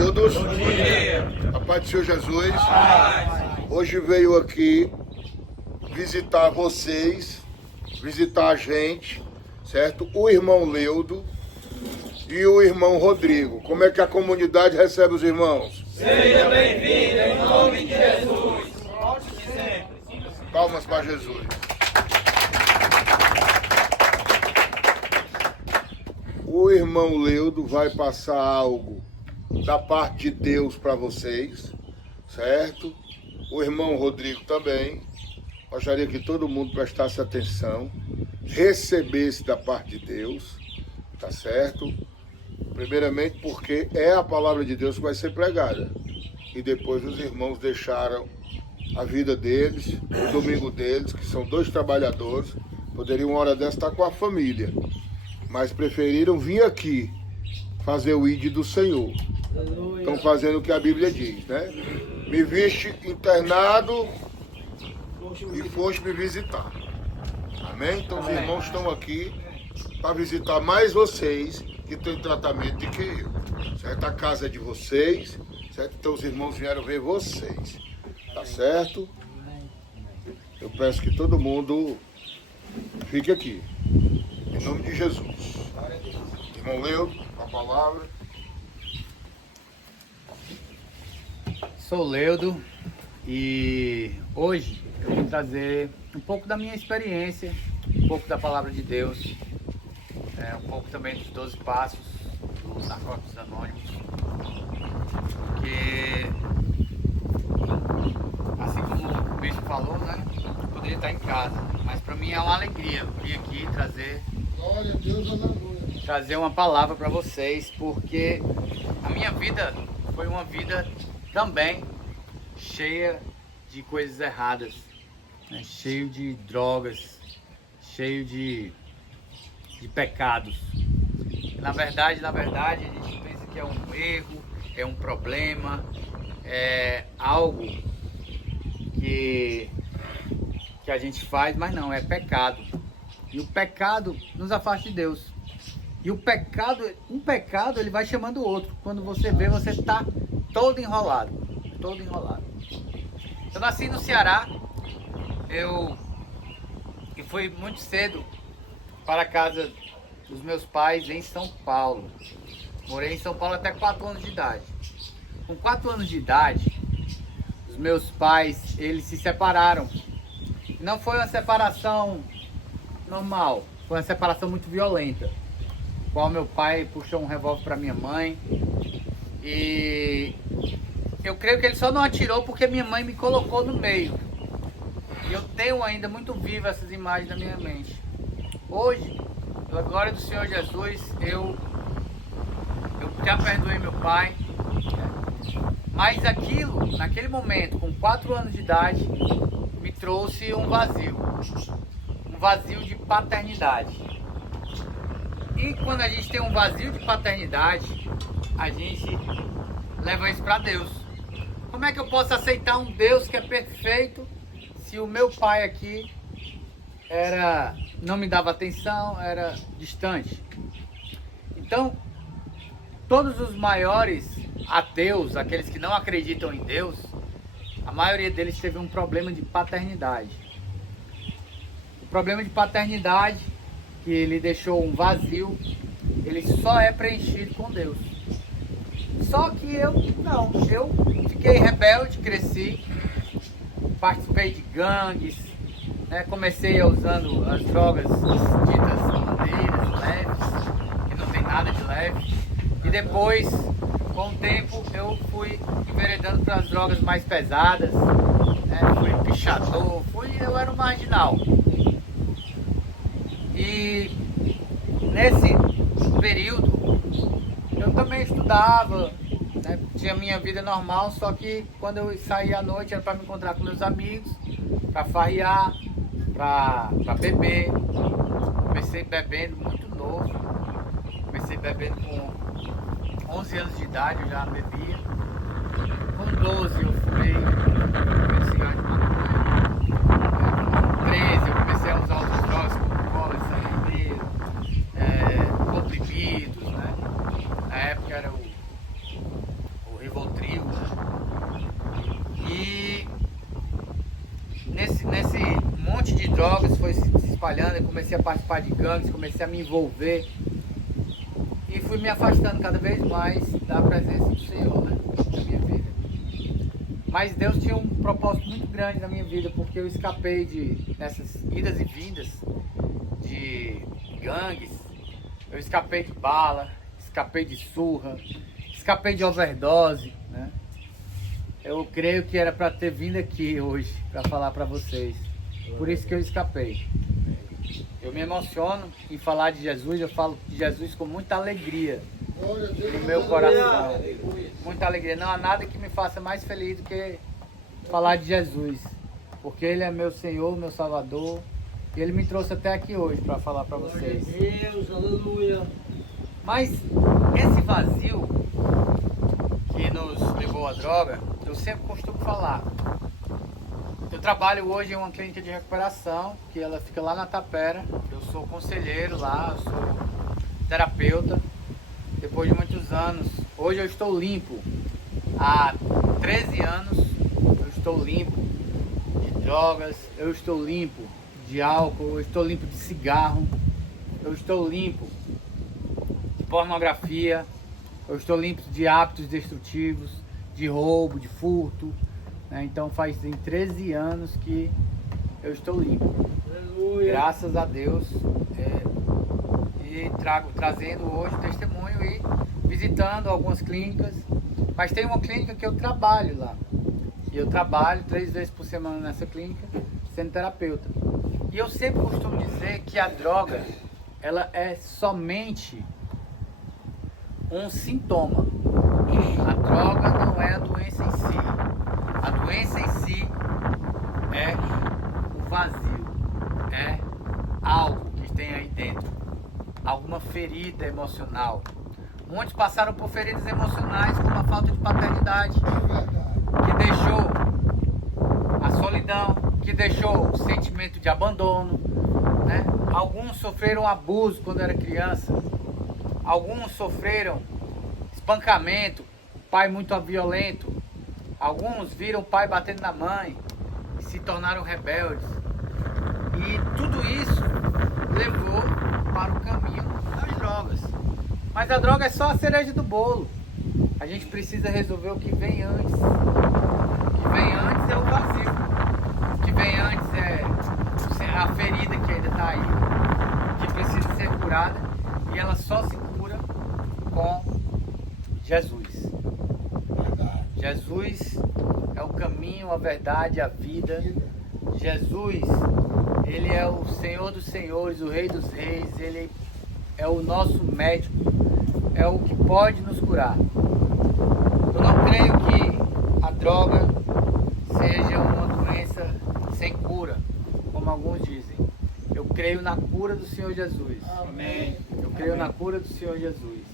todos. Bom dia. A paz do Senhor Jesus. Hoje veio aqui visitar vocês, visitar a gente, certo? O irmão Leudo e o irmão Rodrigo. Como é que a comunidade recebe os irmãos? Seja bem-vindo em nome de Jesus. Palmas para Jesus. O irmão Leudo vai passar algo da parte de Deus para vocês, certo? O irmão Rodrigo também. Gostaria que todo mundo prestasse atenção, recebesse da parte de Deus, tá certo? Primeiramente porque é a palavra de Deus que vai ser pregada. E depois os irmãos deixaram a vida deles, o domingo deles, que são 2 trabalhadores, poderiam uma hora dessa estar com a família, mas preferiram vir aqui fazer o ID do Senhor. Estão fazendo o que a Bíblia diz, né? Me viste internado e foste me visitar. Amém? Então os irmãos estão aqui para visitar mais vocês que têm tratamento de que eu. Certo? A casa é de vocês, certo? Então os irmãos vieram ver vocês. Tá certo? Eu peço que todo mundo fique aqui. Em nome de Jesus. Irmão Leudo, com a palavra. Sou Leudo e hoje eu vim trazer um pouco da minha experiência, um pouco da palavra de Deus, um pouco também dos 12 passos dos Narcóticos Anônimos, porque assim como o bispo falou, né, eu poderia estar em casa, mas para mim é uma alegria vir aqui Glória a Deus, aleluia. trazer uma palavra para vocês, porque a minha vida foi uma vida também cheia de coisas erradas, né? Cheio de drogas, cheio de pecados. Na verdade, a gente pensa que é um erro, é um problema, é algo que a gente faz, mas não, é pecado. E o pecado nos afasta de Deus. E o pecado, um pecado, ele vai chamando o outro. Quando você vê, você está todo enrolado. Todo enrolado. Eu nasci no Ceará. Eu fui muito cedo para a casa dos meus pais em São Paulo. Morei em São Paulo até 4 anos de idade. Com 4 anos de idade, os meus pais, eles se separaram. Não foi uma separação normal, foi uma separação muito violenta. Qual meu pai puxou um revólver para minha mãe e eu creio que ele só não atirou porque minha mãe me colocou no meio. E eu tenho ainda muito vivo essas imagens na minha mente. Hoje, pela glória do Senhor Jesus, eu já perdoei meu pai, mas aquilo, naquele momento, com 4 anos de idade, me trouxe um vazio de paternidade. E quando a gente tem um vazio de paternidade, a gente leva isso para Deus. Como é que eu posso aceitar um Deus que é perfeito se o meu pai aqui não me dava atenção, era distante? Então, todos os maiores ateus, aqueles que não acreditam em Deus, a maioria deles teve um problema de paternidade. O problema de paternidade, que ele deixou um vazio, ele só é preenchido com Deus. Só que eu fiquei rebelde, cresci, participei de gangues, né, comecei usando as drogas ditas maneiras, leves, que não tem nada de leve, e depois, com o tempo, eu fui enveredando para as drogas mais pesadas, né, fui pichador, eu era um marginal. E nesse período eu também estudava, né? Tinha minha vida normal, só que quando eu saía à noite era para me encontrar com meus amigos, para farrear, para beber. Comecei bebendo muito novo, comecei bebendo com 11 anos de idade, eu já bebia. Com 12 eu fumei cigarro de maconha. Com 13 eu comecei a usar outras drogas como cola, sacaneiro, comprimidos, né? Na época era o monte de drogas foi se espalhando, eu comecei a participar de gangues, comecei a me envolver e fui me afastando cada vez mais da presença do Senhor, né, na minha vida. Mas Deus tinha um propósito muito grande na minha vida, porque eu escapei dessas idas e vindas de gangues, eu escapei de bala, escapei de surra, escapei de overdose, né? Eu creio que era para ter vindo aqui hoje para falar para vocês. Por isso que eu escapei. Eu me emociono em falar de Jesus, eu falo de Jesus com muita alegria no meu coração. Muita alegria. Não há nada que me faça mais feliz do que falar de Jesus. Porque Ele é meu Senhor, meu Salvador. E Ele me trouxe até aqui hoje para falar para vocês. Deus, aleluia. Mas esse vazio que nos levou à droga, eu sempre costumo falar. Eu trabalho hoje em uma clínica de recuperação, que ela fica lá na Tapera. Eu sou conselheiro lá, eu sou terapeuta. Depois de muitos anos, hoje eu estou limpo. Há 13 anos eu estou limpo de drogas, eu estou limpo de álcool, eu estou limpo de cigarro, eu estou limpo de pornografia, eu estou limpo de hábitos destrutivos, de roubo, de furto, né? Então faz 13 anos que eu estou limpo. Aleluia. Graças a Deus. E trazendo hoje testemunho e visitando algumas clínicas. Mas tem uma clínica que eu trabalho lá. E eu trabalho 3 vezes por semana nessa clínica, sendo terapeuta. E eu sempre costumo dizer que a droga, ela é somente um sintoma. A droga não é a doença em si. A doença em si é o vazio, é algo que tem aí dentro, alguma ferida emocional. Muitos passaram por feridas emocionais como a falta de paternidade, que deixou a solidão, que deixou o sentimento de abandono, né? Alguns sofreram abuso quando era criança, alguns sofreram espancamento, pai muito violento, alguns viram o pai batendo na mãe e se tornaram rebeldes. E tudo isso levou para o caminho das drogas. Mas a droga é só a cereja do bolo. A gente precisa resolver o que vem antes. O que vem antes é o vazio. O que vem antes é a ferida que ainda está aí, que precisa ser curada, e ela só se cura com Jesus. Jesus é o caminho, a verdade, a vida. Jesus, Ele é o Senhor dos senhores, o Rei dos reis, Ele é o nosso médico, é o que pode nos curar. Eu não creio que a droga seja uma doença sem cura, como alguns dizem. Eu creio na cura do Senhor Jesus. Amém. Eu creio na cura do Senhor Jesus.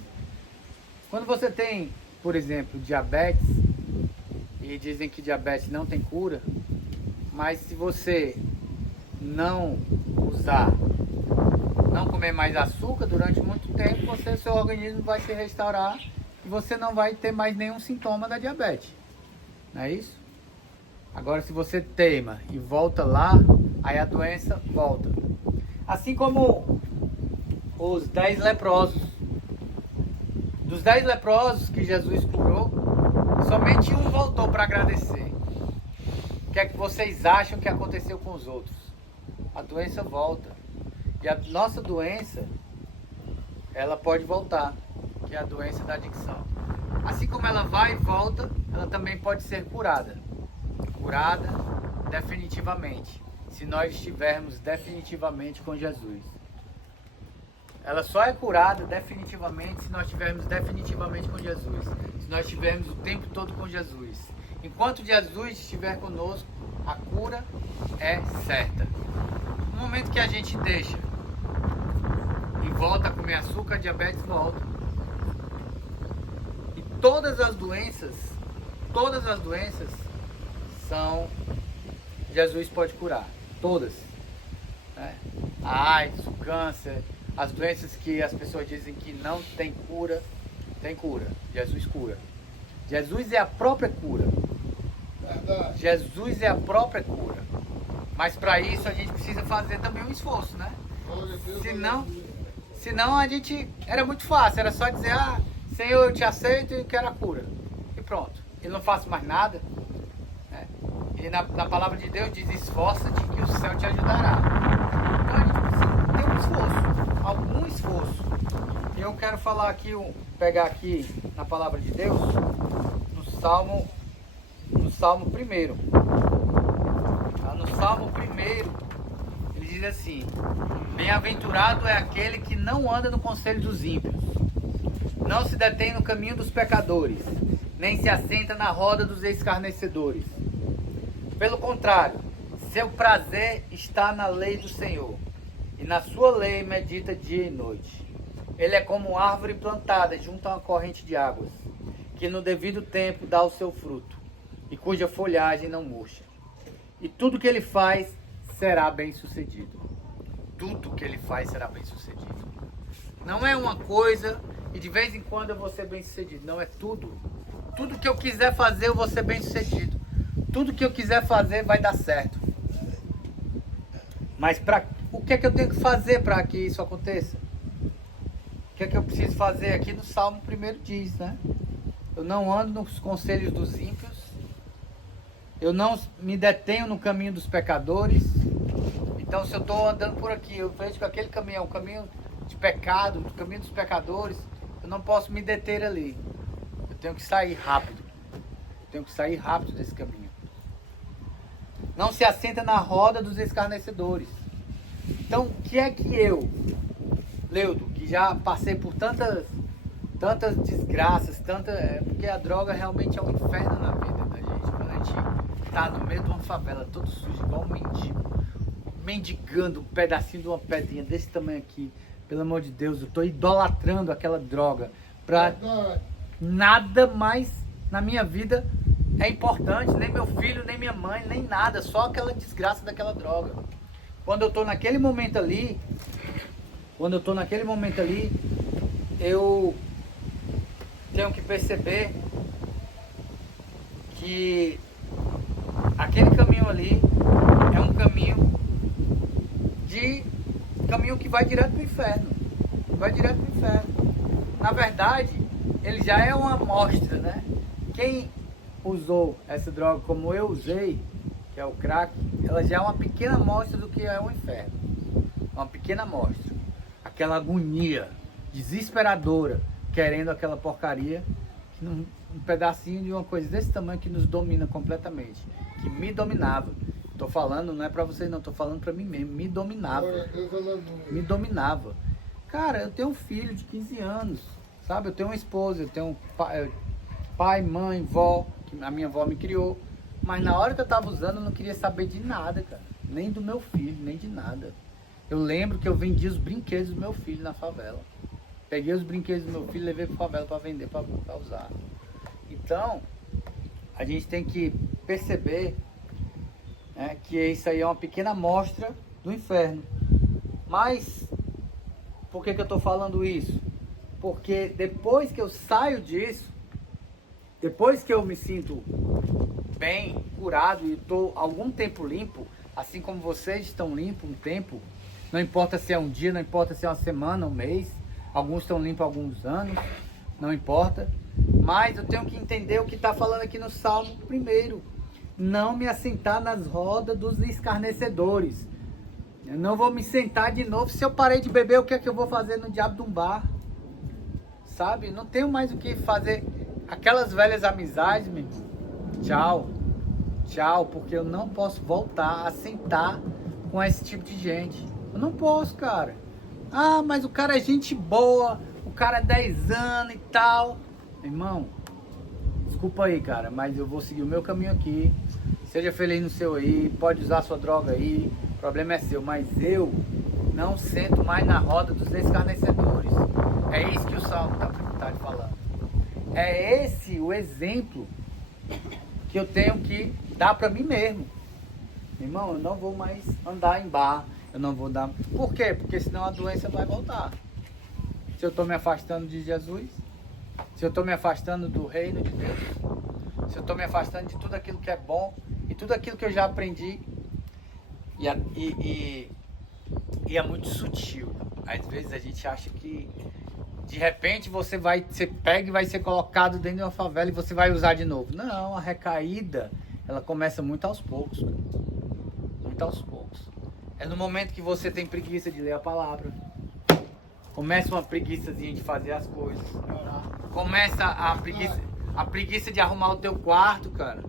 Quando você tem, por exemplo, diabetes, e dizem que diabetes não tem cura, mas se você não usar, não comer mais açúcar durante muito tempo, seu organismo vai se restaurar e você não vai ter mais nenhum sintoma da diabetes. Não é isso? Agora, se você teima e volta lá, aí a doença volta. Assim como os 10 leprosos. Dos 10 leprosos que Jesus curou, somente um voltou para agradecer. O que é que vocês acham que aconteceu com os outros? A doença volta. E a nossa doença, ela pode voltar, que é a doença da adicção. Assim como ela vai e volta, ela também pode ser curada. Curada definitivamente, se nós estivermos definitivamente com Jesus. Ela só é curada definitivamente se nós estivermos definitivamente com Jesus. Se nós estivermos o tempo todo com Jesus. Enquanto Jesus estiver conosco, a cura é certa. No momento que a gente deixa e volta a comer açúcar, a diabetes volta. E todas as doenças são... Jesus pode curar. Todas. Né? A AIDS, o câncer... As doenças que as pessoas dizem que não tem cura, tem cura. Jesus cura. Jesus é a própria cura. Jesus é a própria cura. Mas para isso a gente precisa fazer também um esforço, né? Senão a gente, era muito fácil, era só dizer, ah, Senhor, eu te aceito e quero a cura. E pronto. Eu não faço mais nada. Né? E na palavra de Deus diz, esforça-te que o céu te ajudará. Então a gente precisa ter um esforço, algum esforço. E eu quero falar aqui, pegar aqui na palavra de Deus, no Salmo 1º. No Salmo 1º, ele diz assim, bem-aventurado é aquele que não anda no conselho dos ímpios, não se detém no caminho dos pecadores, nem se assenta na roda dos escarnecedores. Pelo contrário, seu prazer está na lei do Senhor, e na sua lei medita dia e noite. Ele é como árvore plantada junto a uma corrente de águas, que no devido tempo dá o seu fruto, e cuja folhagem não murcha. E tudo que ele faz será bem sucedido. Tudo que ele faz será bem sucedido. Não é uma coisa e de vez em quando eu vou ser bem sucedido. Não, é tudo. Tudo que eu quiser fazer eu vou ser bem sucedido. Tudo que eu quiser fazer vai dar certo. Mas o que é que eu tenho que fazer para que isso aconteça? O que é que eu preciso fazer? Aqui no Salmo 1 diz, né? Eu não ando nos conselhos dos ímpios. Eu não me detenho no caminho dos pecadores. Então, se eu estou andando por aqui, eu vejo que aquele caminho é um caminho de pecado, o caminho dos pecadores, eu não posso me deter ali. Eu tenho que sair rápido. Eu tenho que sair rápido desse caminho. Não se assenta na roda dos escarnecedores. Então, o que é que eu, Leudo, que já passei por tantas desgraças, porque a droga realmente é um inferno na vida da gente. Quando a gente tá no meio de uma favela, todo sujo, igual um mendigo, mendigando um pedacinho de uma pedrinha desse tamanho aqui. Pelo amor de Deus, eu tô idolatrando aquela droga. Pra nada mais na minha vida é importante, nem meu filho, nem minha mãe, nem nada, só aquela desgraça daquela droga. Quando eu tô naquele momento ali, eu tenho que perceber que aquele caminho ali é um caminho que vai direto para o inferno. Vai direto para o inferno. Na verdade, ele já é uma amostra, né? Quem usou essa droga como eu usei, que é o crack, ela já é uma pequena amostra do que é o inferno. Uma pequena amostra. Aquela agonia desesperadora, querendo aquela porcaria, um pedacinho de uma coisa desse tamanho que nos domina completamente, que me dominava. Tô falando, não é pra vocês não, tô falando pra mim mesmo, me dominava. Me dominava. Cara, eu tenho um filho de 15 anos, sabe? Eu tenho uma esposa, eu tenho pai, mãe, vó, que a minha avó me criou. Mas na hora que eu tava usando, eu não queria saber de nada, cara. Nem do meu filho, nem de nada. Eu lembro que eu vendia os brinquedos do meu filho na favela. Peguei os brinquedos do meu filho e levei pra favela pra vender, pra usar. Então, a gente tem que perceber, né, que isso aí é uma pequena amostra do inferno. Mas, por que eu estou falando isso? Porque depois que eu saio disso, depois que eu me sinto bem, curado e estou algum tempo limpo, assim como vocês estão limpos um tempo, não importa se é um dia, não importa se é uma semana, um mês, alguns estão limpos há alguns anos, não importa. Mas eu tenho que entender o que está falando aqui no Salmo 1. Não me assentar nas rodas dos escarnecedores. Eu não vou me sentar de novo. Se eu parei de beber, o que é que eu vou fazer no diabo de um bar? Sabe? Não tenho mais o que fazer. Aquelas velhas amizades, meu irmão. Tchau. Tchau, porque eu não posso voltar a sentar com esse tipo de gente. Eu não posso, cara. Ah, mas o cara é gente boa. O cara é 10 anos e tal. Irmão, desculpa aí, cara, mas eu vou seguir o meu caminho aqui. Seja feliz no seu aí, pode usar sua droga aí, o problema é seu, mas eu não sento mais na roda dos escarnecedores. É isso que o Salmo está falando. É esse o exemplo que eu tenho que dar para mim mesmo. Irmão, eu não vou mais andar em bar, eu não vou dar... Por quê? Porque senão a doença vai voltar. Se eu estou me afastando de Jesus, se eu estou me afastando do reino de Deus, se eu estou me afastando de tudo aquilo que é bom e tudo aquilo que eu já aprendi, E é muito sutil. Às vezes a gente acha que de repente você pega e vai ser colocado dentro de uma favela e você vai usar de novo. Não, a recaída, ela começa muito aos poucos. Muito aos poucos. É no momento que você tem preguiça de ler a palavra. Começa uma preguiçazinha de fazer as coisas. Começa a preguiça de arrumar o teu quarto, cara.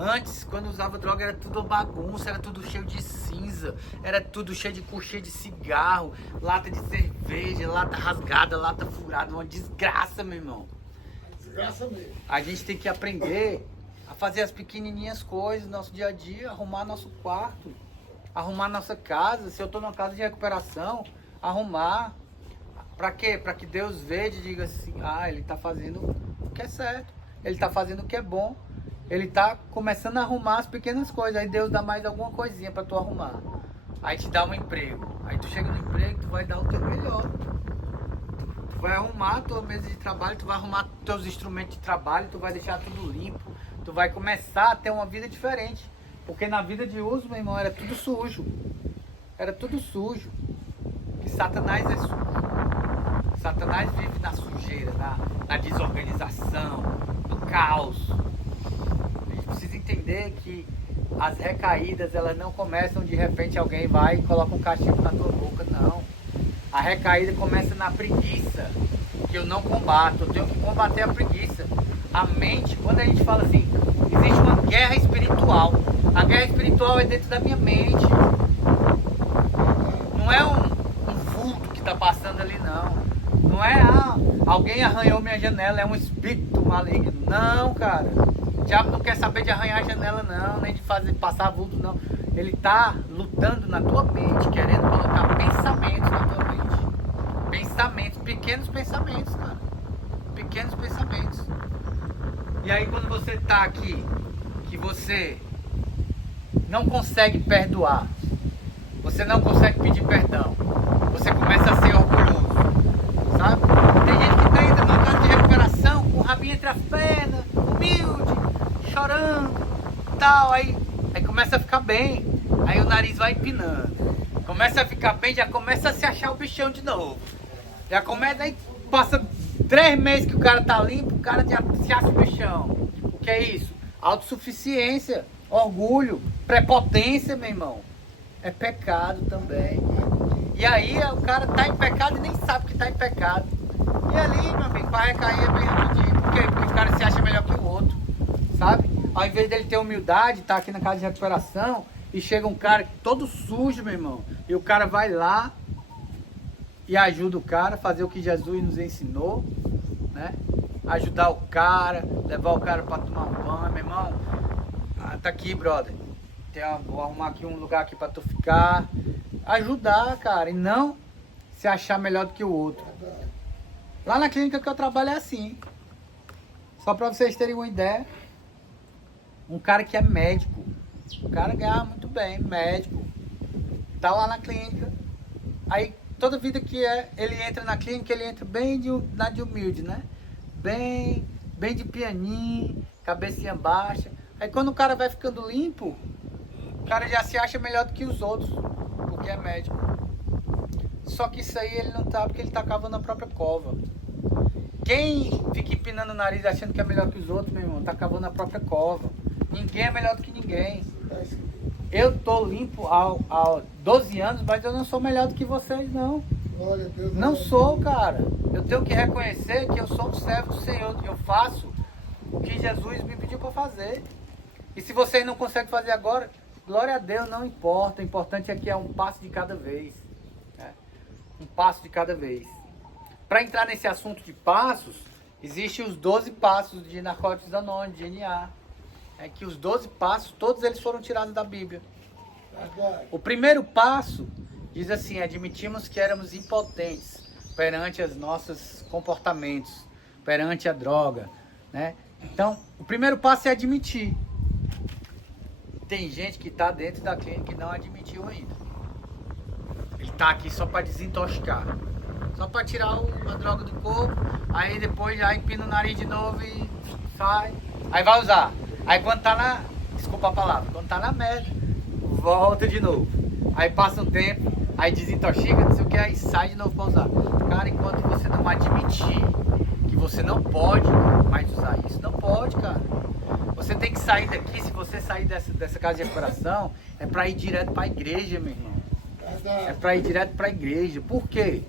Antes, quando usava droga, era tudo bagunça, era tudo cheio de cinza, era tudo cheio de cigarro, lata de cerveja, lata rasgada, lata furada, uma desgraça, meu irmão. Desgraça mesmo. A gente tem que aprender a fazer as pequenininhas coisas no nosso dia a dia, arrumar nosso quarto, arrumar nossa casa. Se eu tô numa casa de recuperação, arrumar. Pra quê? Pra que Deus veja e diga assim, ele tá fazendo o que é certo, ele tá fazendo o que é bom. Ele tá começando a arrumar as pequenas coisas. Aí Deus dá mais alguma coisinha pra tu arrumar. Aí te dá um emprego. Aí tu chega no emprego, tu vai dar o teu melhor. Tu vai arrumar a tua mesa de trabalho, tu vai arrumar teus instrumentos de trabalho, tu vai deixar tudo limpo. Tu vai começar a ter uma vida diferente. Porque na vida de uso, meu irmão, era tudo sujo. Era tudo sujo. Que Satanás é sujo. Satanás vive na sujeira, na desorganização, no caos. Precisa entender que as recaídas, elas não começam de repente alguém vai e coloca um cachimbo na tua boca, não. A recaída começa na preguiça, que eu não combato, eu tenho que combater a preguiça. A mente, quando a gente fala assim, existe uma guerra espiritual. A guerra espiritual é dentro da minha mente. Não é um vulto que está passando ali, não. Não é, alguém arranhou minha janela, é um espírito maligno. Não, cara. O diabo não quer saber de arranhar a janela, não, nem de passar vulto, não. Ele está lutando na tua mente, querendo colocar pensamentos na tua mente. Pensamentos, pequenos pensamentos, cara. Pequenos pensamentos. E aí quando você está aqui, que você não consegue perdoar, você não consegue pedir perdão, você começa a ser orgulhoso, sabe? Tem gente que entra numa casa de recuperação com o rabinho entre as pernas, humilde, chorando, tal, aí começa a ficar bem, aí o nariz vai empinando, começa a ficar bem, já começa a se achar o bichão de novo, já começa, aí passa 3 meses que o cara tá limpo, o cara já se acha o bichão. O que é isso? Autossuficiência, orgulho, prepotência, meu irmão, é pecado também. E aí o cara tá em pecado e nem sabe que tá em pecado. E ali, meu amigo, para recair é bem rapidinho. Por quê? Porque o cara se acha melhor que o outro, sabe? Ao invés dele ter humildade, tá aqui na casa de recuperação, e chega um cara todo sujo, meu irmão, e o cara vai lá e ajuda o cara a fazer o que Jesus nos ensinou, né? Ajudar o cara, levar o cara para tomar um banho, meu irmão. Tá aqui, brother. Vou arrumar aqui um lugar aqui para tu ficar. Ajudar, cara, e não se achar melhor do que o outro. Lá na clínica que eu trabalho é assim. Só para vocês terem uma ideia. Um cara que é médico. O cara ganha muito bem, médico. Tá lá na clínica. Aí toda vida que ele entra na clínica, ele entra bem de humilde, né? Bem de pianinho, cabecinha baixa. Aí quando o cara vai ficando limpo, o cara já se acha melhor do que os outros, porque é médico. Só que isso aí ele não tá, porque ele tá cavando a própria cova. Quem fica empinando o nariz achando que é melhor que os outros, meu irmão, tá cavando a própria cova. Ninguém é melhor do que ninguém. Eu tô limpo há 12 anos, mas eu não sou melhor do que vocês, não. Não sou, cara. Eu tenho que reconhecer que eu sou um servo do Senhor, que eu faço o que Jesus me pediu para fazer. E se vocês não conseguem fazer agora, glória a Deus, não importa. O importante é que é um passo de cada vez. Né? Um passo de cada vez. Para entrar nesse assunto de passos, existem os 12 passos de Narcóticos Anônimos, de NA. É que os 12 passos, todos eles foram tirados da Bíblia. O primeiro passo diz assim: admitimos que éramos impotentes perante os nossos comportamentos, perante a droga, né? Então, o primeiro passo é admitir. Tem gente que está dentro da clínica e não admitiu ainda. Ele está aqui só para desintoxicar, só para tirar a droga do corpo, aí depois já empina o nariz de novo e sai, aí vai usar. Aí quando tá desculpa a palavra, quando tá na merda, volta de novo. Aí passa um tempo, aí desintoxica, não sei o que, aí sai de novo para usar. Cara, enquanto você não admitir que você não pode mais usar isso, não pode, cara. Você tem que sair daqui, se você sair dessa casa de recuperação, é para ir direto para a igreja, meu irmão. É para ir direto para a igreja. Por quê?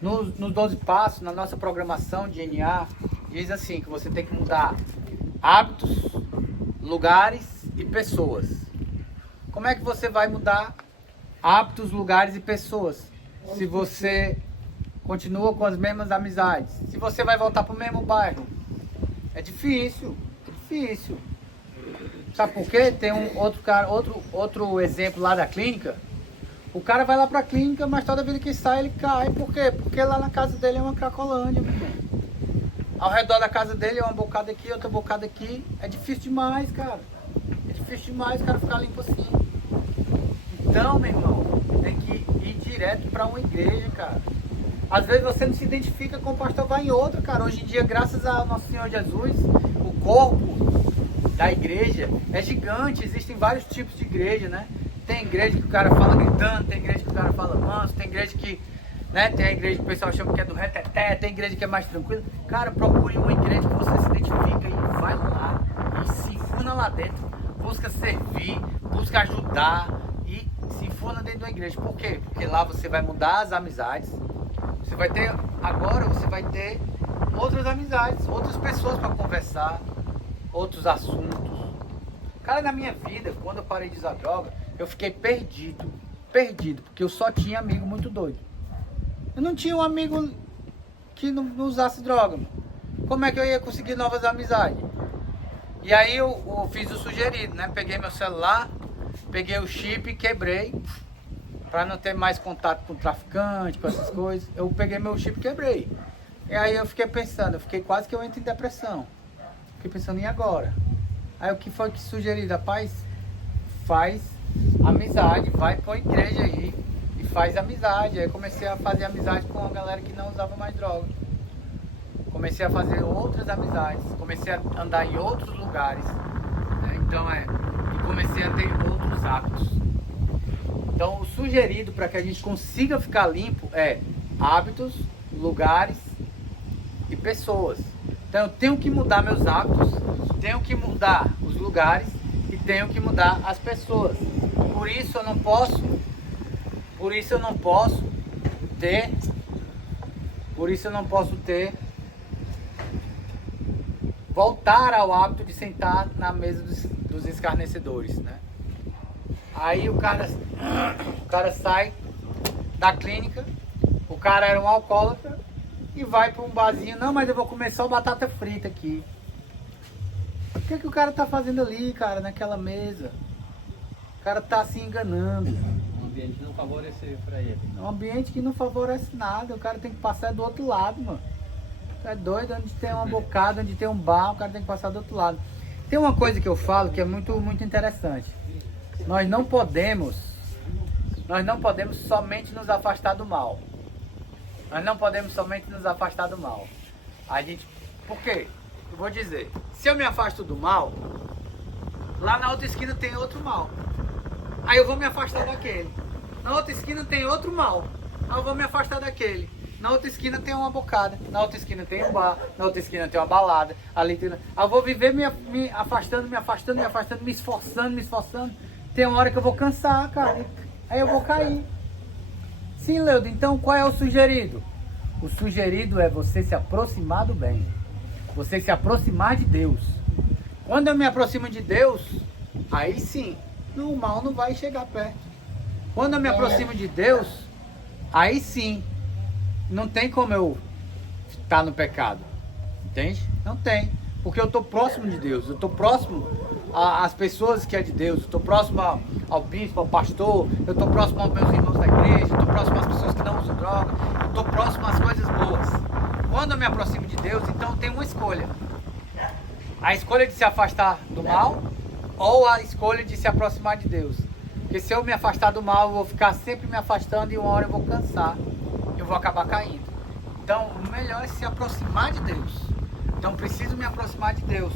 Nos 12 passos, na nossa programação de NA, diz assim, que você tem que mudar hábitos, lugares e pessoas. Como é que você vai mudar hábitos, lugares e pessoas se você continua com as mesmas amizades? Se você vai voltar para o mesmo bairro? É difícil, é difícil. Sabe por quê? Tem um outro cara, outro exemplo lá da clínica. O cara vai lá pra clínica, mas toda vez que sai ele cai. Por quê? Porque lá na casa dele é uma cracolândia, meu irmão. Ao redor da casa dele é uma bocada aqui, outra bocada aqui. É difícil demais, cara. É difícil demais o cara ficar limpo assim. Então, meu irmão, tem que ir direto pra uma igreja, cara. Às vezes você não se identifica com o pastor, vai em outra, cara. Hoje em dia, graças a Nosso Senhor Jesus, o corpo da igreja é gigante. Existem vários tipos de igreja, né? Tem igreja que o cara fala gritando, tem igreja que o cara fala manso, tem igreja que, né, tem a igreja que o pessoal chama que é do reteté, tem igreja que é mais tranquila. Cara, procure uma igreja que você se identifica e vai lá e se enfuna lá dentro, busca servir, busca ajudar e se enfuna dentro da igreja. Por quê? Porque lá você vai mudar as amizades, você vai ter outras amizades, outras pessoas para conversar, outros assuntos. Cara, na minha vida, quando eu parei de usar droga, eu fiquei perdido, porque eu só tinha amigo muito doido. Eu não tinha um amigo que não usasse droga, mano. Como é que eu ia conseguir novas amizades? E aí eu fiz o sugerido, né? Peguei meu celular, peguei o chip e quebrei, para não ter mais contato com traficante, com essas coisas. Eu peguei meu chip e quebrei. E aí eu fiquei pensando, quase que eu entro em depressão. Fiquei pensando, e agora? Aí o que foi que sugerido? Rapaz, faz amizade, vai pra igreja aí e faz amizade. Aí comecei a fazer amizade com a galera que não usava mais droga. Comecei a fazer outras amizades, comecei a andar em outros lugares, né? E comecei a ter outros hábitos. Então o sugerido para que a gente consiga ficar limpo é hábitos, lugares e pessoas. Então eu tenho que mudar meus hábitos, tenho que mudar os lugares e tenho que mudar as pessoas. Por isso eu não posso ter voltar ao hábito de sentar na mesa dos escarnecedores, né? Aí o cara sai da clínica, o cara era um alcoólatra e vai para um barzinho. Não, mas eu vou comer só batata frita aqui. O que o cara tá fazendo ali, cara, naquela mesa? O cara tá se enganando. Um ambiente não favoreceu para ele. É um ambiente que não favorece nada. O cara tem que passar do outro lado, mano. É doido, onde tem uma bocada, onde tem um bar, o cara tem que passar do outro lado. Tem uma coisa que eu falo que é muito, muito interessante. Nós não podemos somente nos afastar do mal. Nós não podemos somente nos afastar do mal. Por quê? Eu vou dizer, se eu me afasto do mal, lá na outra esquina tem outro mal. Aí eu vou me afastar daquele. Na outra esquina tem outro mal. Aí eu vou me afastar daquele. Na outra esquina tem uma bocada. Na outra esquina tem um bar. Na outra esquina tem uma balada. Ali tem... Eu vou viver me afastando, me esforçando. Tem uma hora que eu vou cansar, cara. Aí eu vou cair. Sim, Leudo. Então qual é o sugerido? O sugerido é você se aproximar do bem. Você se aproximar de Deus. Quando eu me aproximo de Deus, aí sim, o mal não vai chegar perto. Quando eu me aproximo de Deus, aí sim, não tem como eu estar no pecado. Entende? Não tem. Porque eu estou próximo de Deus. Eu estou próximo às pessoas que é de Deus. Eu estou próximo ao bispo, ao pastor. Eu estou próximo aos meus irmãos da igreja. Eu estou próximo às pessoas que não usam droga. Eu estou próximo às coisas boas. Quando eu me aproximo de Deus, então eu tenho uma escolha. A escolha de se afastar do mal ou a escolha de se aproximar de Deus. Porque se eu me afastar do mal, eu vou ficar sempre me afastando e uma hora eu vou cansar. Eu vou acabar caindo. Então, o melhor é se aproximar de Deus. Então, preciso me aproximar de Deus.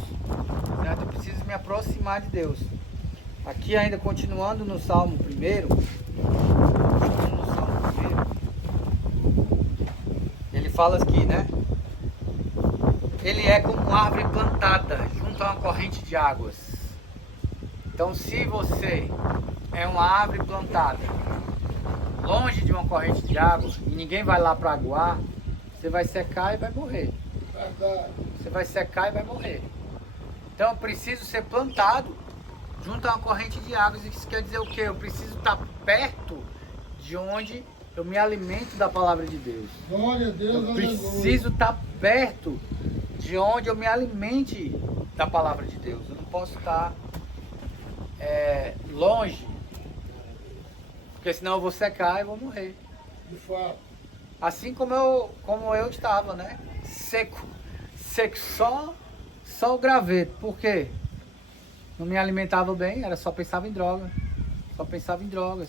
Certo? Eu preciso me aproximar de Deus. Aqui ainda continuando no Salmo 1º, ele fala aqui, né? Ele é como uma árvore plantada junto a uma corrente de águas. Então, se você é uma árvore plantada longe de uma corrente de água e ninguém vai lá para aguar, você vai secar e vai morrer. Você vai secar e vai morrer. Então, eu preciso ser plantado junto a uma corrente de águas. Isso quer dizer o quê? Eu preciso estar perto de onde eu me alimento da palavra de Deus. Glória a Deus, eu preciso estar perto de onde eu me alimente da palavra de Deus. Eu não posso estar longe, porque senão eu vou secar e vou morrer. De fato. Assim como eu estava, né? Seco, só o graveto. Por quê? Não me alimentava bem, só pensava em droga. Só pensava em droga.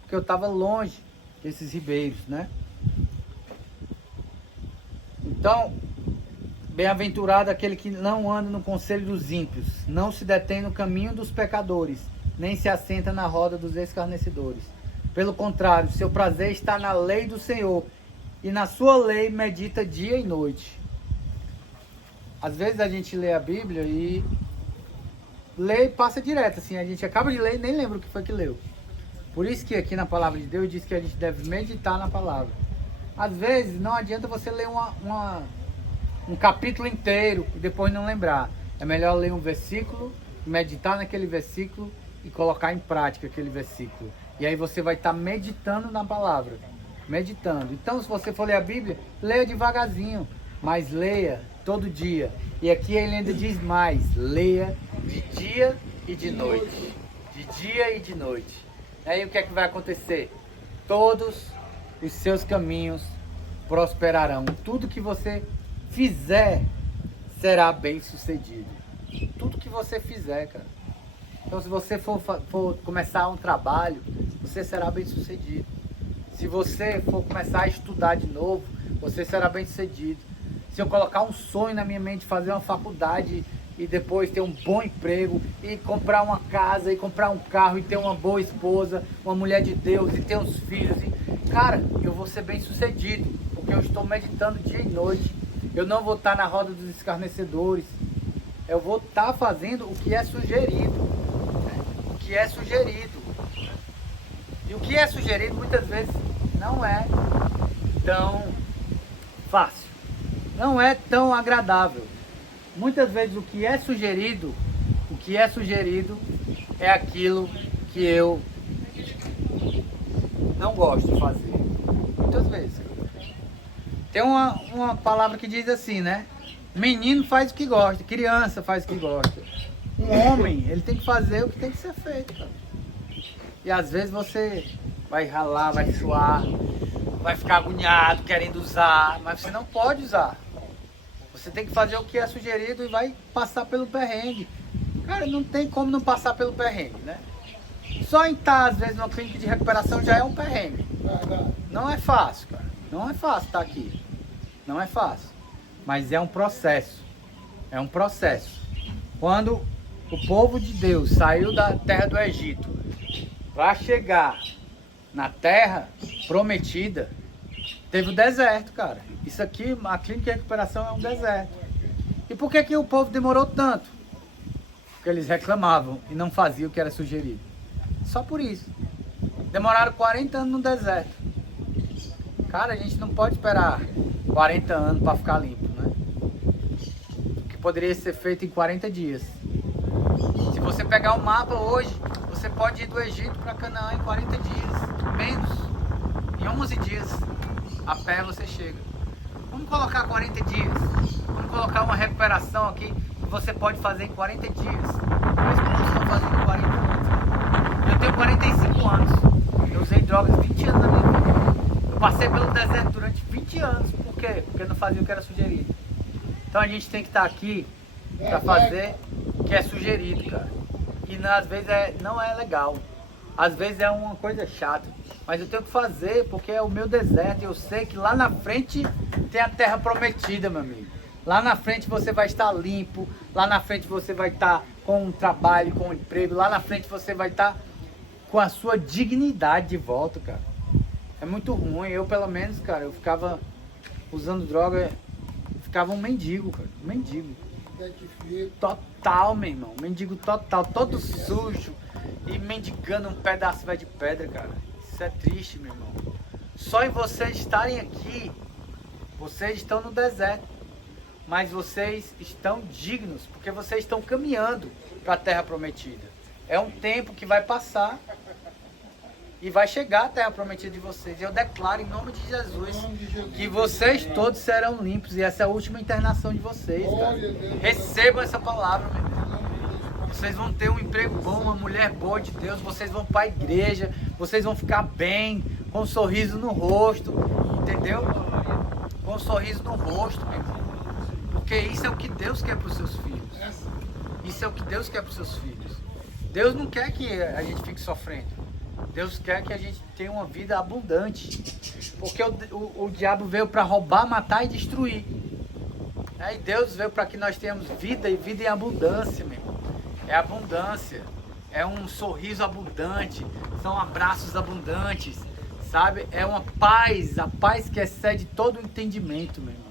Porque eu estava longe desses ribeiros, né? Então, bem-aventurado aquele que não anda no conselho dos ímpios, não se detém no caminho dos pecadores, nem se assenta na roda dos escarnecedores. Pelo contrário, seu prazer está na lei do Senhor, e na sua lei medita dia e noite. Às vezes a gente lê a Bíblia e lê e passa direto, assim, a gente acaba de ler e nem lembra o que foi que leu. Por isso que aqui na palavra de Deus diz que a gente deve meditar na palavra. Às vezes não adianta você ler um capítulo inteiro e depois não lembrar. É melhor ler um versículo, meditar naquele versículo e colocar em prática aquele versículo. E aí você vai estar meditando na palavra. Meditando. Então, se você for ler a Bíblia, leia devagarzinho, mas leia todo dia. E aqui ele ainda diz mais: leia de dia e de noite. De dia e de noite. Aí o que é que vai acontecer? Todos os seus caminhos prosperarão. Tudo que você fizer será bem sucedido. Tudo que você fizer, cara. Então, se você for começar um trabalho, você será bem sucedido. Se você for começar a estudar de novo, você será bem sucedido. Se eu colocar um sonho na minha mente, fazer uma faculdade e depois ter um bom emprego, e comprar uma casa, e comprar um carro, e ter uma boa esposa, uma mulher de Deus, e ter uns filhos, cara, eu vou ser bem sucedido, porque eu estou meditando dia e noite. Eu não vou estar na roda dos escarnecedores. Eu vou estar fazendo o que é sugerido. O que é sugerido. E o que é sugerido muitas vezes não é tão fácil. Não é tão agradável. Muitas vezes o que é sugerido é aquilo que eu não gosto de fazer. Muitas vezes. Tem uma palavra que diz assim, né? Menino faz o que gosta, criança faz o que gosta. Um homem, ele tem que fazer o que tem que ser feito, cara. E às vezes você vai ralar, vai suar, vai ficar agoniado querendo usar, mas você não pode usar. Você tem que fazer o que é sugerido e vai passar pelo perrengue. Cara, não tem como não passar pelo perrengue, né? Só em estar, às vezes, numa clínica de recuperação já é um perrengue. Não é fácil, cara. Não é fácil estar aqui. Não é fácil. Mas é um processo. É um processo. Quando o povo de Deus saiu da terra do Egito para chegar na terra prometida, teve o deserto, cara. Isso aqui, a clínica de recuperação é um deserto. E por que o povo demorou tanto? Porque eles reclamavam e não faziam o que era sugerido. Só por isso. Demoraram 40 anos no deserto. Cara, a gente não pode esperar 40 anos para ficar limpo, né? O que poderia ser feito em 40 dias. Se você pegar um mapa hoje, você pode ir do Egito para Canaã em 40 dias. Menos. Em 11 dias. A pé você chega. Vamos colocar 40 dias. Vamos colocar uma recuperação aqui que você pode fazer em 40 dias. Mas como você está fazendo em 40 anos? Eu tenho 45 anos. Eu usei drogas 20 anos na minha vida. Eu passei pelo deserto durante 20 anos. Por quê? Porque eu não fazia o que era sugerido. Então a gente tem que estar aqui para fazer o que é sugerido, cara. E às vezes não é legal. Às vezes é uma coisa chata. Mas eu tenho que fazer porque é o meu deserto. E eu sei que lá na frente tem a terra prometida, meu amigo. Lá na frente você vai estar limpo, lá na frente você vai estar com um trabalho, com um emprego, lá na frente você vai estar com a sua dignidade de volta, cara. É muito ruim, eu pelo menos, cara, eu ficava usando droga, ficava um mendigo, cara, um mendigo. Total, meu irmão, mendigo total, todo sujo e mendigando um pedaço de pedra, cara. Isso é triste, meu irmão. Só em vocês estarem aqui, vocês estão no deserto, mas vocês estão dignos, porque vocês estão caminhando para a terra prometida. É um tempo que vai passar e vai chegar a terra prometida de vocês. Eu declaro em nome de Jesus que vocês todos serão limpos e essa é a última internação de vocês, cara. Recebam essa palavra, meu irmão. Vocês vão ter um emprego bom, uma mulher boa de Deus, vocês vão para a igreja, vocês vão ficar bem, com um sorriso no rosto, entendeu? Com um sorriso no rosto, meu irmão. Porque isso é o que Deus quer para os seus filhos. Isso é o que Deus quer para os seus filhos. Deus não quer que a gente fique sofrendo. Deus quer que a gente tenha uma vida abundante. Porque o diabo veio para roubar, matar e destruir. E Deus veio para que nós tenhamos vida e vida em abundância, meu irmão. É abundância. É um sorriso abundante. São abraços abundantes. Sabe? É uma paz. A paz que excede todo o entendimento, meu irmão.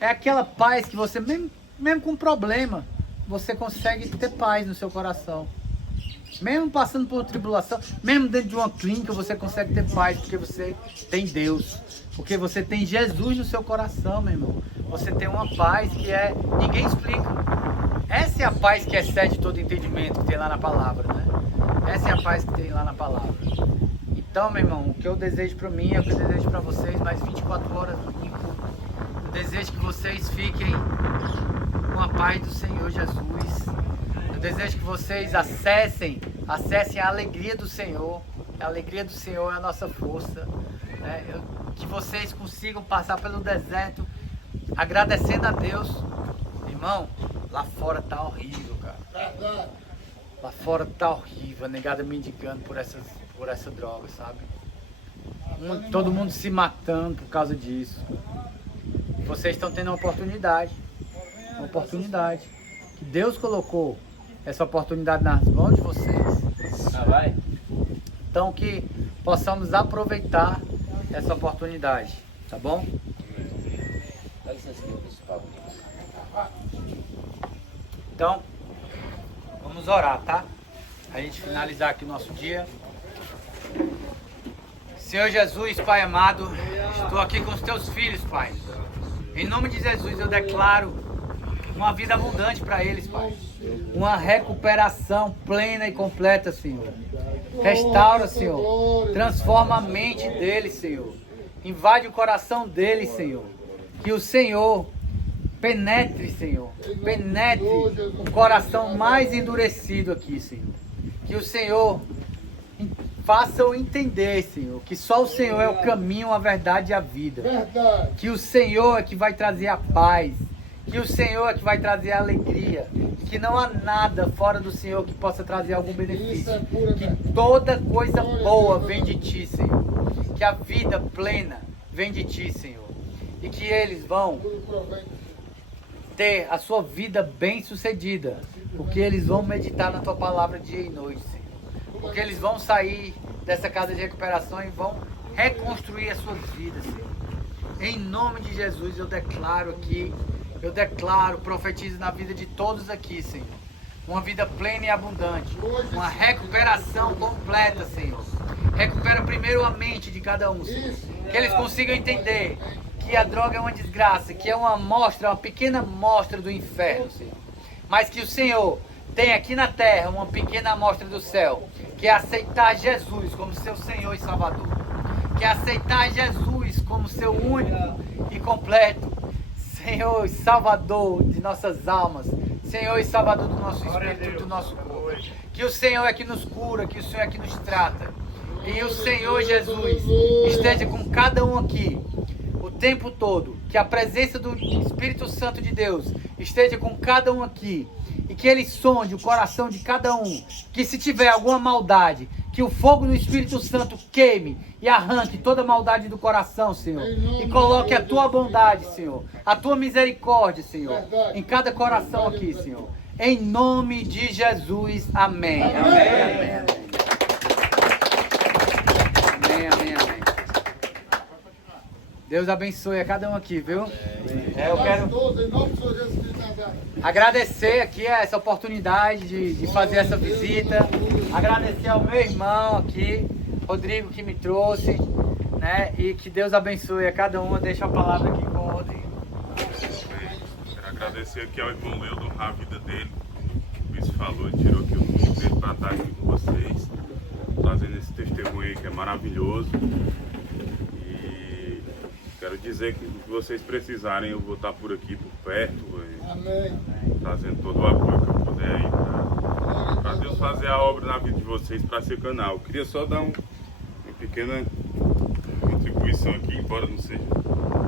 É aquela paz que você, mesmo com problema, você consegue ter paz no seu coração. Mesmo passando por tribulação, mesmo dentro de uma clínica, você consegue ter paz, porque você tem Deus. Porque você tem Jesus no seu coração, meu irmão. Você tem uma paz que ninguém explica. Essa é a paz que excede todo entendimento que tem lá na palavra, né? Essa é a paz que tem lá na palavra. Então, meu irmão, o que eu desejo para mim é o que eu desejo para vocês, mais 24 horas limpo. Eu desejo que vocês fiquem com a paz do Senhor Jesus. Eu desejo que vocês acessem a alegria do Senhor. A alegria do Senhor é a nossa força. Né? Que vocês consigam passar pelo deserto agradecendo a Deus. Irmão, lá fora tá horrível, cara. Lá fora tá horrível, a negada mendigando por essa droga, sabe? Todo mundo se matando por causa disso. Vocês estão tendo uma oportunidade. Uma oportunidade. Que Deus colocou essa oportunidade nas mãos de vocês. Vai. Então que possamos aproveitar essa oportunidade. Tá bom? Dá licença aqui, pessoal. Então, vamos orar, tá? A gente finalizar aqui o nosso dia. Senhor Jesus, Pai amado, estou aqui com os teus filhos, Pai. Em nome de Jesus eu declaro uma vida abundante para eles, Pai. Uma recuperação plena e completa, Senhor. Restaura, Senhor. Transforma a mente deles, Senhor. Invade o coração deles, Senhor. Que o Senhor penetre, Senhor. Penetre o coração mais endurecido aqui, Senhor. Que o Senhor faça-o entender, Senhor, que só o Senhor é o caminho, a verdade e a vida. Que o Senhor é que vai trazer a paz. Que o Senhor é que vai trazer a alegria. Que não há nada fora do Senhor que possa trazer algum benefício. Que toda coisa boa vem de Ti, Senhor. Que a vida plena vem de Ti, Senhor. E que eles vão ter a sua vida bem sucedida. Porque eles vão meditar na Tua palavra dia e noite, Senhor. Porque eles vão sair dessa casa de recuperação e vão reconstruir as suas vidas, Senhor. Em nome de Jesus eu declaro aqui, profetizo na vida de todos aqui, Senhor. Uma vida plena e abundante. Uma recuperação completa, Senhor. Recupera primeiro a mente de cada um, Senhor. Que eles consigam entender que a droga é uma desgraça, que é uma amostra, uma pequena amostra do inferno, Senhor. Mas que o Senhor tem aqui na terra uma pequena amostra do céu, que é aceitar Jesus como seu Senhor e Salvador. Que é aceitar Jesus como seu único e completo Senhor e Salvador de nossas almas, Senhor e Salvador do nosso espírito e do nosso corpo. Que o Senhor é que nos cura, que o Senhor é que nos trata. E o Senhor Jesus esteja com cada um aqui o tempo todo. Que a presença do Espírito Santo de Deus esteja com cada um aqui. E que Ele sonde o coração de cada um. Que se tiver alguma maldade, que o fogo do Espírito Santo queime e arranque toda maldade do coração, Senhor. E coloque a tua bondade, Senhor, a tua misericórdia, Senhor, em cada coração aqui, Senhor. Em nome de Jesus, amém. Amém, amém, amém. Amém, amém, amém. Deus abençoe a cada um aqui, viu? Eu quero agradecer aqui essa oportunidade de fazer essa visita. Agradecer ao meu irmão aqui, Rodrigo, que me trouxe, né? E que Deus abençoe a cada um. Deixa a palavra aqui com o Rodrigo. Quero agradecer aqui ao irmão Leudo, honrar a vida dele. Como o Bispo falou, ele tirou aqui o tempo dele para estar aqui com vocês, trazendo esse testemunho aí que é maravilhoso. E quero dizer que se vocês precisarem, eu vou estar por aqui, por perto, trazendo todo o apoio que eu puder aí para Deus fazer a obra na vida de vocês, para ser canal. Eu queria só dar uma pequena contribuição aqui, embora não seja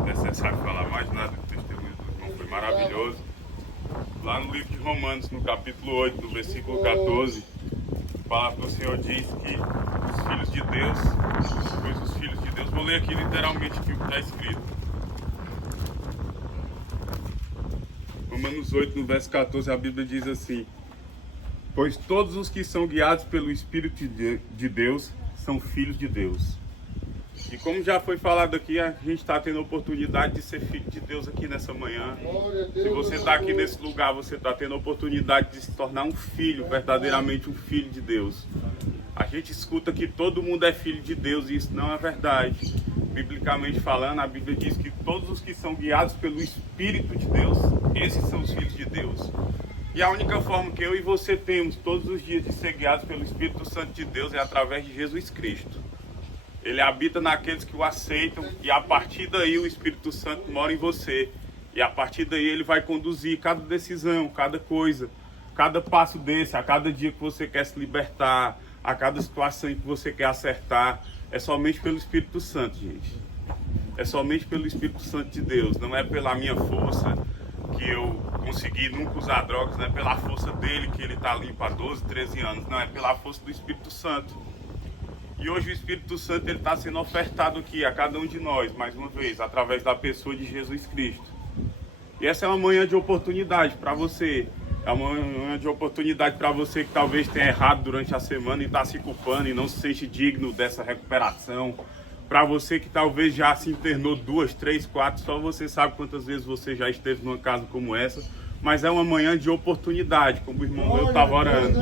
necessário falar mais nada, o testemunho do irmão foi maravilhoso. Lá no livro de Romanos, no capítulo 8, no versículo 14, a palavra do Senhor diz que os filhos de Deus, pois os filhos de Deus, vou ler aqui literalmente o que está escrito. Romanos 8, no verso 14, a Bíblia diz assim: pois todos os que são guiados pelo Espírito de Deus são filhos de Deus. E como já foi falado aqui, a gente está tendo a oportunidade de ser filho de Deus aqui nessa manhã. Se você está aqui nesse lugar, você está tendo a oportunidade de se tornar um filho, verdadeiramente um filho de Deus. A gente escuta que todo mundo é filho de Deus e isso não é verdade. Biblicamente falando, a Bíblia diz que todos os que são guiados pelo Espírito de Deus, esses são os filhos de Deus. E a única forma que eu e você temos todos os dias de ser guiados pelo Espírito Santo de Deus é através de Jesus Cristo. Ele habita naqueles que o aceitam e a partir daí o Espírito Santo mora em você. E a partir daí ele vai conduzir cada decisão, cada coisa, cada passo desse, a cada dia que você quer se libertar, a cada situação em que você quer acertar. É somente pelo Espírito Santo, gente. É somente pelo Espírito Santo de Deus. Não é pela minha força que eu consegui nunca usar drogas, não é pela força dele que ele está limpo há 12, 13 anos. Não, é pela força do Espírito Santo. E hoje o Espírito Santo está sendo ofertado aqui a cada um de nós, mais uma vez, através da pessoa de Jesus Cristo. E essa é uma manhã de oportunidade para você. É uma manhã de oportunidade para você que talvez tenha errado durante a semana e está se culpando e não se sente digno dessa recuperação. Para você que talvez já se internou 2, 3, 4, só você sabe quantas vezes você já esteve numa casa como essa. Mas é uma manhã de oportunidade, como o irmão meu estava orando,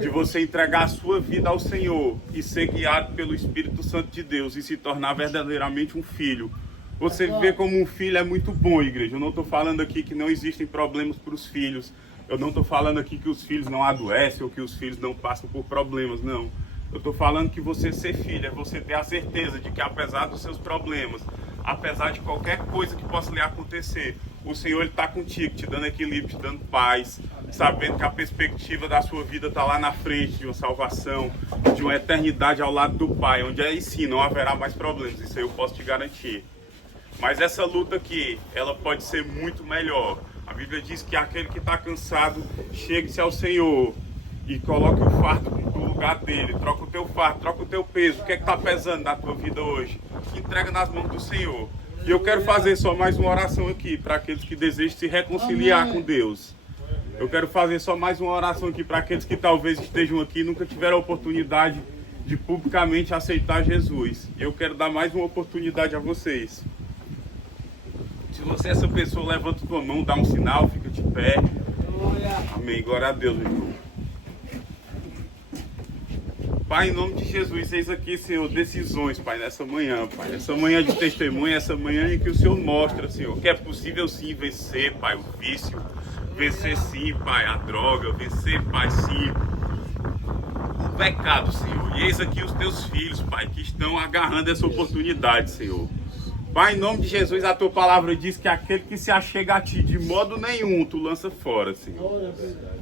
de você entregar a sua vida ao Senhor e ser guiado pelo Espírito Santo de Deus e se tornar verdadeiramente um filho. Você viver como um filho é muito bom, igreja. Eu não estou falando aqui que não existem problemas para os filhos. Eu não estou falando aqui que os filhos não adoecem ou que os filhos não passam por problemas, não. Eu estou falando que você ser filho é você ter a certeza de que apesar dos seus problemas, apesar de qualquer coisa que possa lhe acontecer, o Senhor está contigo, te dando equilíbrio, te dando paz, sabendo que a perspectiva da sua vida está lá na frente, de uma salvação, de uma eternidade ao lado do Pai, onde aí sim não haverá mais problemas, isso aí eu posso te garantir. Mas essa luta aqui, ela pode ser muito melhor. A Bíblia diz que aquele que está cansado, chegue-se ao Senhor e coloque o fardo no lugar dele, troca o teu fardo, troca o teu peso, o que é que está pesando na tua vida hoje? Entrega nas mãos do Senhor. E eu quero fazer só mais uma oração aqui para aqueles que desejam se reconciliar com Deus. Eu quero fazer só mais uma oração aqui para aqueles que talvez estejam aqui e nunca tiveram a oportunidade de publicamente aceitar Jesus. Eu quero dar mais uma oportunidade a vocês. Se você é essa pessoa, levanta tua mão, dá um sinal, fica de pé. Amém. Glória a Deus, meu irmão. Pai, em nome de Jesus, eis aqui, Senhor, decisões, Pai, nessa manhã, Pai. Essa manhã de testemunho, essa manhã em que o Senhor mostra, Senhor, que é possível sim vencer, Pai, o vício. Vencer sim, Pai, a droga. Vencer, Pai, sim, o pecado, Senhor. E eis aqui os teus filhos, Pai, que estão agarrando essa oportunidade, Senhor. Pai, em nome de Jesus, a tua palavra diz que aquele que se achega a ti, de modo nenhum, tu lança fora, Senhor.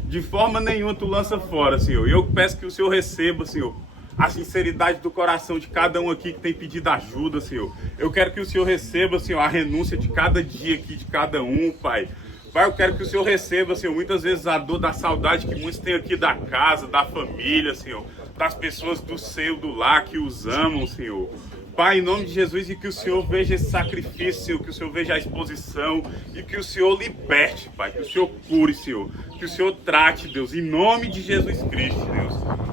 De forma nenhuma tu lança fora, Senhor. E eu peço que o Senhor receba, Senhor, a sinceridade do coração de cada um aqui que tem pedido ajuda, Senhor. Eu quero que o Senhor receba, Senhor, a renúncia de cada dia aqui, de cada um, Pai. Pai, eu quero que o Senhor receba, Senhor, muitas vezes a dor da saudade que muitos têm aqui da casa, da família, Senhor. Das pessoas do seio, do lar, que os amam, Senhor. Pai, em nome de Jesus, e que o Senhor veja esse sacrifício, Senhor, que o Senhor veja a exposição e que o Senhor liberte, Pai, que o Senhor cure, Senhor, que o Senhor trate, Deus, em nome de Jesus Cristo, Deus.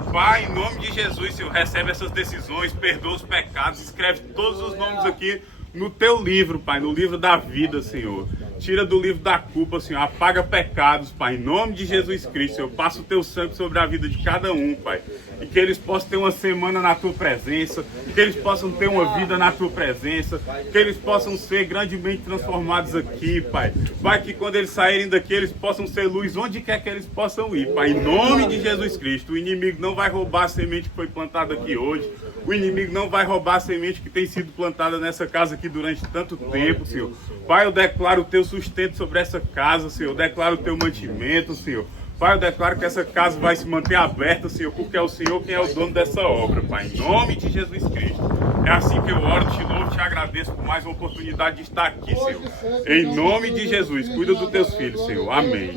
Pai, em nome de Jesus, Senhor, recebe essas decisões, perdoa os pecados, escreve todos os nomes aqui no teu livro, Pai, no livro da vida, Senhor. Tira do livro da culpa, Senhor. Apaga pecados, Pai. Em nome de Jesus Cristo, Senhor. Passa o teu sangue sobre a vida de cada um, Pai. E que eles possam ter uma semana na tua presença. Que eles possam ter uma vida na tua presença. Que eles possam ser grandemente transformados aqui, Pai. Pai, que quando eles saírem daqui, eles possam ser luz onde quer que eles possam ir, Pai. Em nome de Jesus Cristo. O inimigo não vai roubar a semente que foi plantada aqui hoje. O inimigo não vai roubar a semente que tem sido plantada nessa casa aqui durante tanto tempo, Senhor. Pai, eu declaro o teu sustento sobre essa casa, Senhor. Eu declaro o teu mantimento, Senhor. Pai, eu declaro que essa casa vai se manter aberta, Senhor, porque é o Senhor quem é o dono dessa obra, Pai. Em nome de Jesus Cristo. É assim que eu oro, te louvo, te agradeço por mais uma oportunidade de estar aqui, Senhor. Em nome de Jesus, cuida dos teus filhos, Senhor. Amém.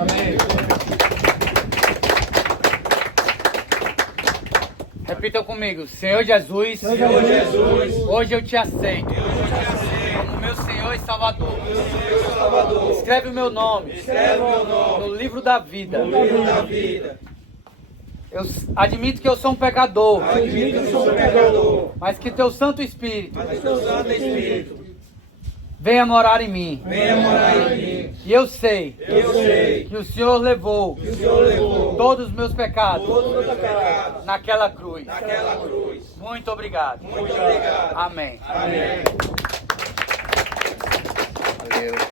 Amém. Repitam comigo. Senhor Jesus, hoje eu te aceito como meu Senhor e Salvador. Escreve o meu nome no livro da vida. Eu admito que eu sou um pecador, mas que teu Santo Espírito venha morar em mim. E eu sei que o Senhor levou todos os meus pecados naquela cruz. Muito obrigado. Amém. Valeu.